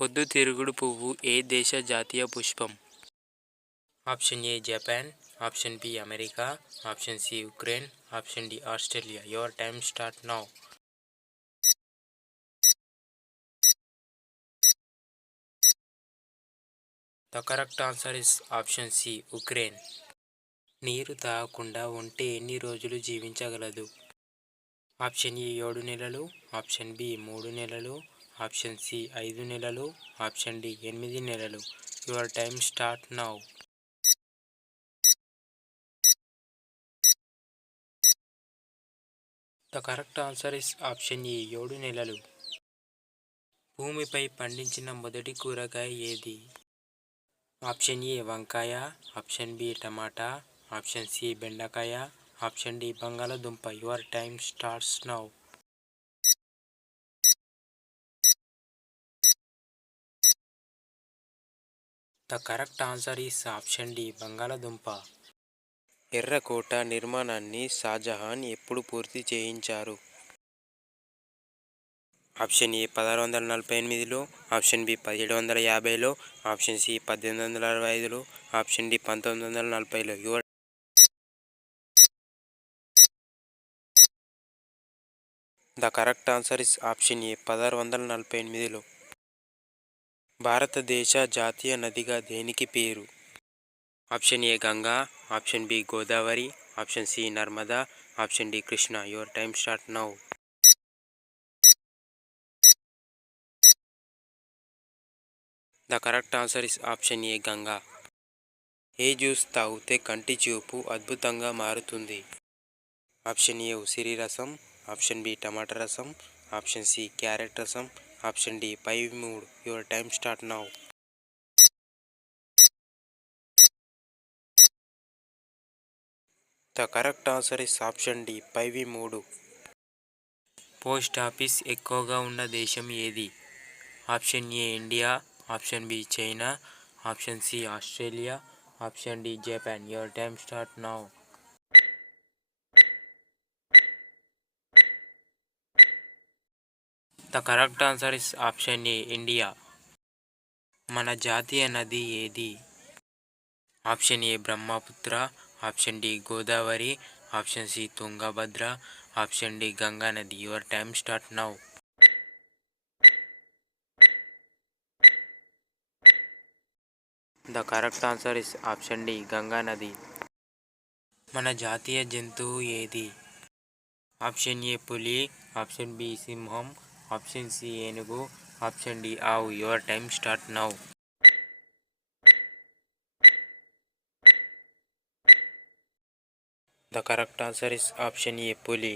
పొద్దుతిరుగుడు పువ్వు ఏ దేశ జాతీయ పుష్పం? Option A Japan, option B America, option C Ukraine, option D Australia. Your time start now. The correct answer is option C Ukraine. నీరు తాగకుండా ఉంటే ఎన్ని రోజులు జీవించగలదు? ఆప్షన్ ఏ 7 నెలలు, ఆప్షన్ బి 3 నెలలు, ఆప్షన్ సి 5 నెలలు, ఆప్షన్ డి 8 నెలలు. Your time start now. The correct answer is option ఏ 7 నెలలు. భూమిపై పండించిన మొదటి కూరగాయ ఏది? ఆప్షన్ ఏ వంకాయ, ఆప్షన్ బి టమాటా, ఆప్షన్ సి బెండకాయ, ఆప్షన్ డి బంగాళదుంప. Your time starts now. The correct answer is option D బంగాళదుంప. ఎర్రకోట నిర్మాణాన్ని షాజహాన్ ఎప్పుడు పూర్తి చేయించారు? ఆప్షన్ ఏ 1648లో, ఆప్షన్ బి 1750లో, ఆప్షన్ సి 1865లో, ఆప్షన్ డి 1940లో. The correct answer is option A 1648లో. భారతదేశ జాతీయ నదిగా దేనికి పేరు? Option A Ganga, option B Godavari, option C Narmada, option D Krishna. Your time start now. The correct answer is option A Ganga. ఏ జ్యూస్ తాగితే కంటి చూపు అద్భుతంగా మారుతుంది? ఆప్షన్ ఏ ఉసిరి రసం, option B tomato rasam, option C carrot rasam, option D పై 3. Your time start now. The correct answer is option D పై 3. Post office ఎక్కువగా ఉన్న దేశం ఏది? Option A India, option B China, option C Australia, option D Japan. Your time start now. The correct answer is option A India. మన జాతీయ నది ఏది? Option A Brahmaputra, option D Godavari, option C Tungabhadra, option D Ganga నది. Your time start now. The correct answer is option D Ganga నది. మన జాతీయ జంతువు ఏది? ఆప్షన్ ఏ పులి, ఆప్షన్ బి సింహం, ఆప్షన్ సి ఏనుగు, ఆప్షన్ డి ఆవు. Your time start now. The correct answer is option A పులి.